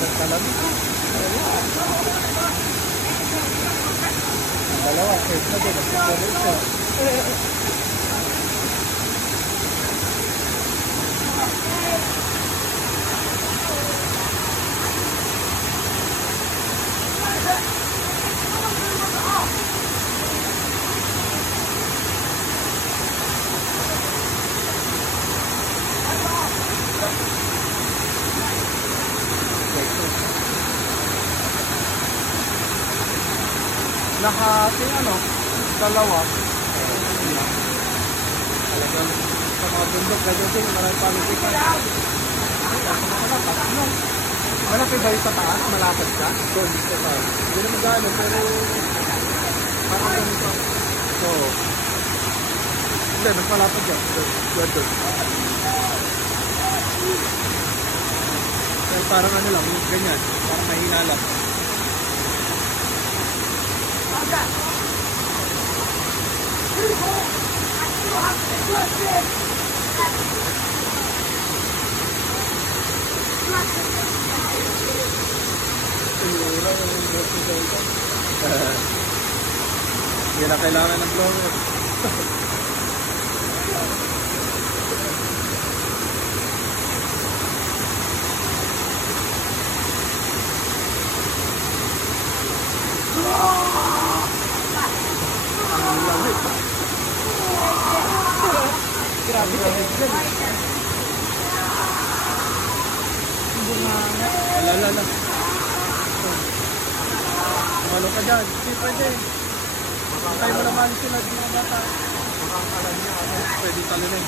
nagkalamig. Dalawa, kahit na doon, nagkalamig. Nakating ano, dalawa. Talagang sa mga bundok, ganyan din, maraming palikitan. Malapit ba yung sa taas? Malapit ka? Doon, sa taas. Hindi naman gano'n, pero parang ganito. So, hindi, mas malapit dyan. Doon. Pero parang ano lang, ganyan. Parang mahina lang. Hindi na kailangan ng blower. Grabe ka dyan. Alala. Malo ka dyan. Hindi pwede. Patay mo naman sila di mga bata. Makakalan niya ako. Pwede talunin.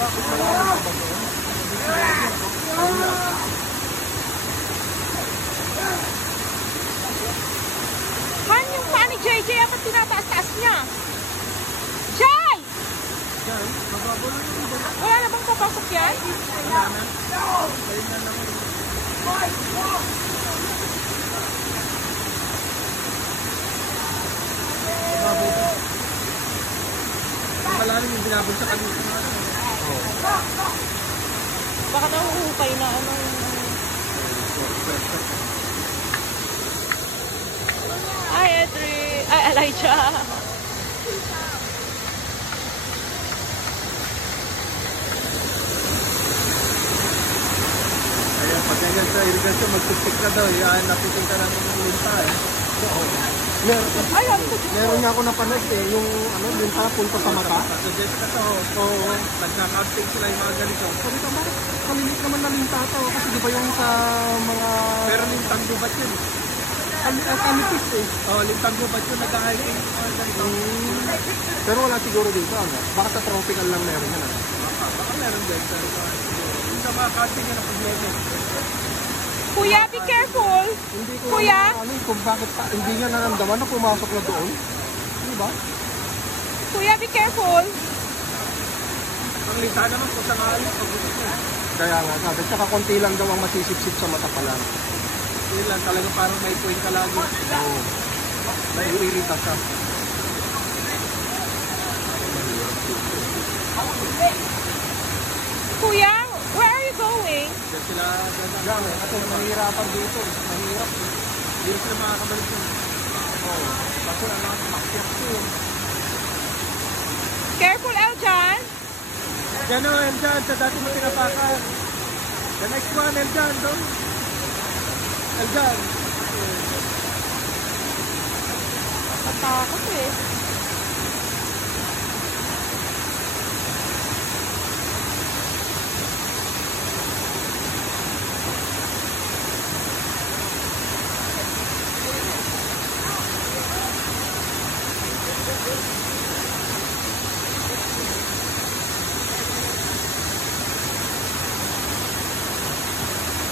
Bakit wala ka ba doon? Han, yung paa ni JJ, ba't tinataas-taas niya? Jay! Jay, mababa lang yung dyan. Wala na bang papasok yan? Wala na. Ayun na lang. Mababa. Malalim yung binabog sa kanina. Baka nahuhukay na ano. Hi, Edri. Ay, Elijah. Ayan, pag ganyan sa irigasyon, magtupik ka daw. Yan, napitin ka namin ng linta eh. Meron niya ako napanood eh, yung ano, linta punta sa mata. Suggest ka to. Oo. Nagkaka-uptake sila yung mga ganito. Sabi ka, bakit kalilit naman na linta to? Kasi di ba yung sa mga... Pero lintang gubat yun. Kalipis eh. Oo, lintang gubat yun. Nagka-hiking mga ganito. Pero wala siguro dito, ano? Baka sa tropical lang meron yan, ano? Baka meron din. Yung sa mga casting yan ang problema. Kuya, be careful. Hindi ko Kuya? ano kung bakit hindi niya naramdaman na pumasok na doon. Di ba? Kuya, be careful. Ang lita naman kung sakali. Kaya nga, sabi, tsaka konti lang daw ang masisip-sip sa mata pa lang. Yun lang, talaga parang may point ka lagi. Oo. Naiirita ka. Kuya, where are you going? Diyan sila, diyan kasi mahirapan dito. Mahirap. Hindi sila makakabalik yun. Oo. Kasi ang mga tumakyat ko yun. Careful, Eljan. Diyan o, Eljan, sa dati mo pinapakan. The next one, Eljan, doon. Eljan. Matakot eh.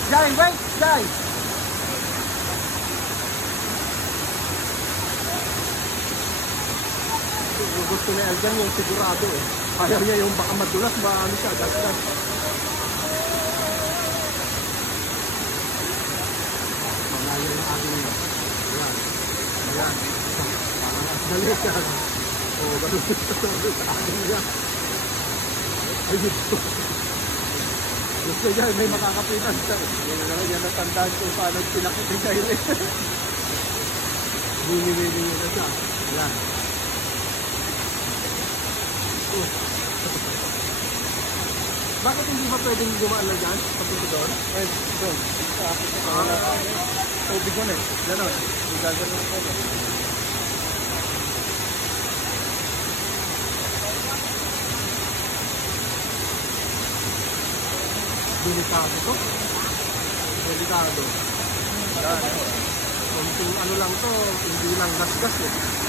Jai, wait! Jai! Gusto ni Eljan yung sigurado eh. Ayaw niya yung baka madulas, ano siya, gas-gas. Ayan. Ayan. Parang asdali yan. O, ganun sa akin yan. Ayun to. Gusto niya, may makakapitan siya. Yan ang tandaan ko paano pinakit ni Kylie. Bumili niya na siya. Ayan. Bakit hindi ba pwedeng gumaan na dyan? Pagpunta doon? Eh, doon. Sa akin sa tubig ko na eh. Ganon. Hindi gagawin ko doon. Delikado to. Delikado. Konting ano lang to, hindi lang gas-gas eh.